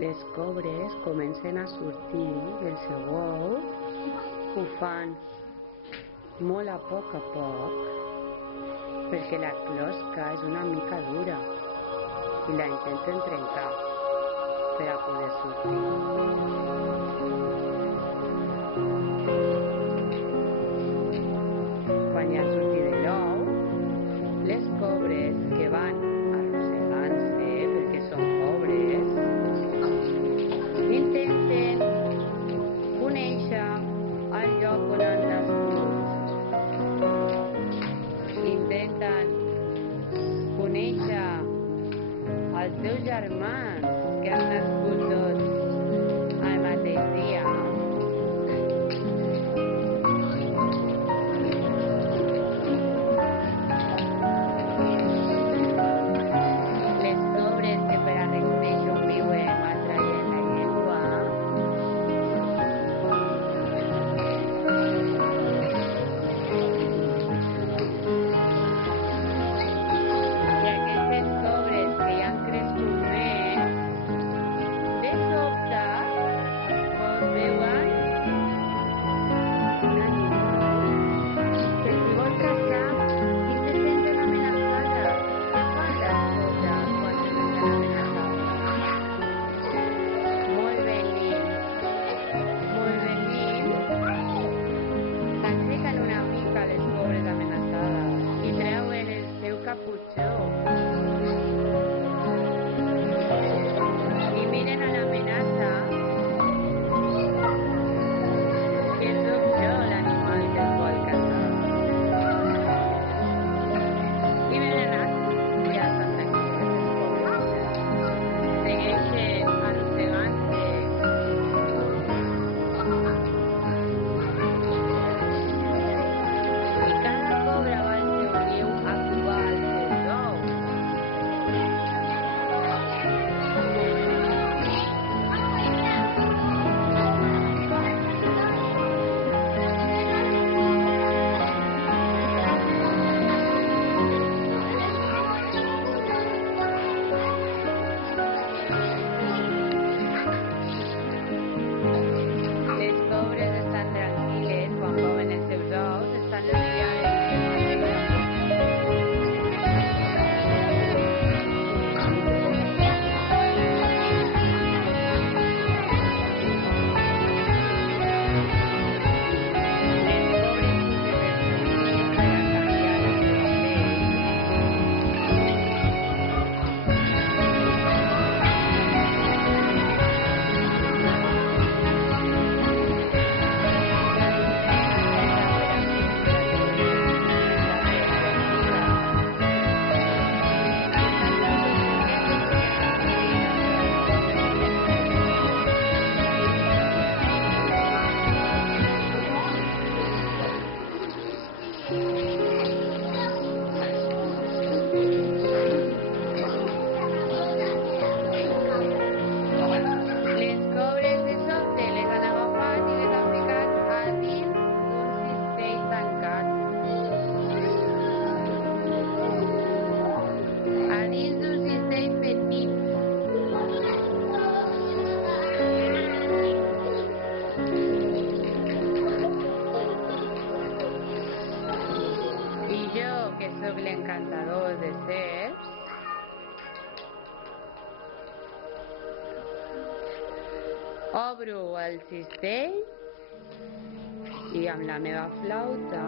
Les cobres comencen a sortir del seu ou, ho fan molt a poc perquè la closca és una mica dura i la intenten trencar per a poder sortir. Quan ja han sortit de l'ou, les cobres que van arrossegant-se perquè són pobres intenten conèixer el lloc on han nascut, intenten conèixer els seus germans que han nascut tots el mateix dia. Les cobres que per a reconèixer on viuen van traient la llengua. I aquestes cobres que ja han crescut més, de sobte veuen un animal que s'hi vol caçar i se senten amenaçades. Què fan les cobres quan se senten amenaçades? Molt venint, s'aixequen una mica les cobres amenaçades i treuen el seu caputxó i miren a l'amenaça, que sóc jo l'animal que es vol caçar. I ben anat, ja estan tranquil·les les cobres. Segueixen arrossegant-se. I cada cobra va al seu niu a covar els seus ous. Les cobres estan tranquil·les quan coven els seus ous, estan les criades. Les cobres pugen el seu niu per a canviar la seva Les cobres de sobte les han agafat i les han ficat a dins d'un cistell tancat. A dins d'un cistell petit. I jo, que sóc l'encantador de serps, obro el cistell i amb la meva flauta